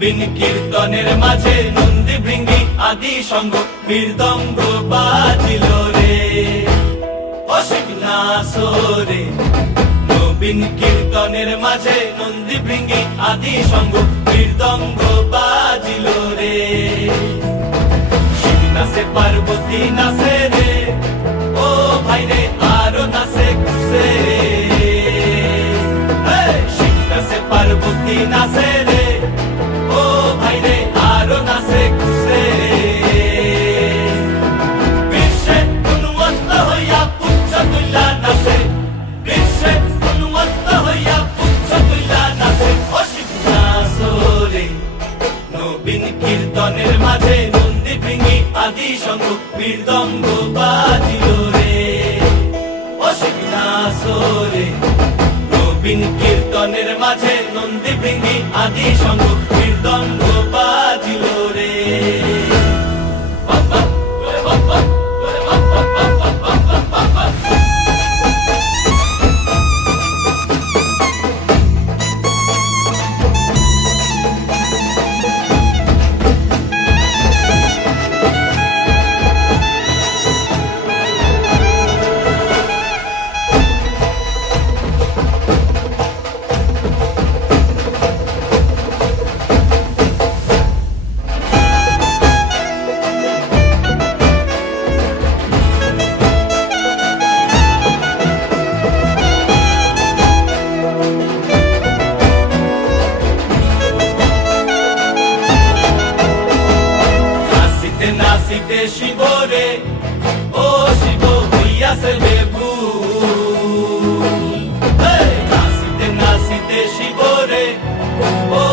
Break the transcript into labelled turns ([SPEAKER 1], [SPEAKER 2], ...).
[SPEAKER 1] কীর্তনের মাঝে নন্দী ভৃঙ্গি আদি সঙ্গ মৃদঙ্গ বাজিল রে। অসিক নাসরে নবীন কীর্তনের মাঝে নন্দী ভৃঙ্গি আদি সঙ্গ মৃদঙ্গ বাজিল রে। শিব নাচে পার্বতী নাচে রে। ও ভাই রে আরও নাচে। আদি সঙ্গ মৃদঙ্গ বাজিল রে। অসিক নাচরে নবীন কীর্তনের মাঝে নন্দী ভৃঙ্গি আদি সঙ্গ মৃদঙ্গ Vasite și Bore O, și Bobuia să le bun hey! nasite, Nasite și Bore O,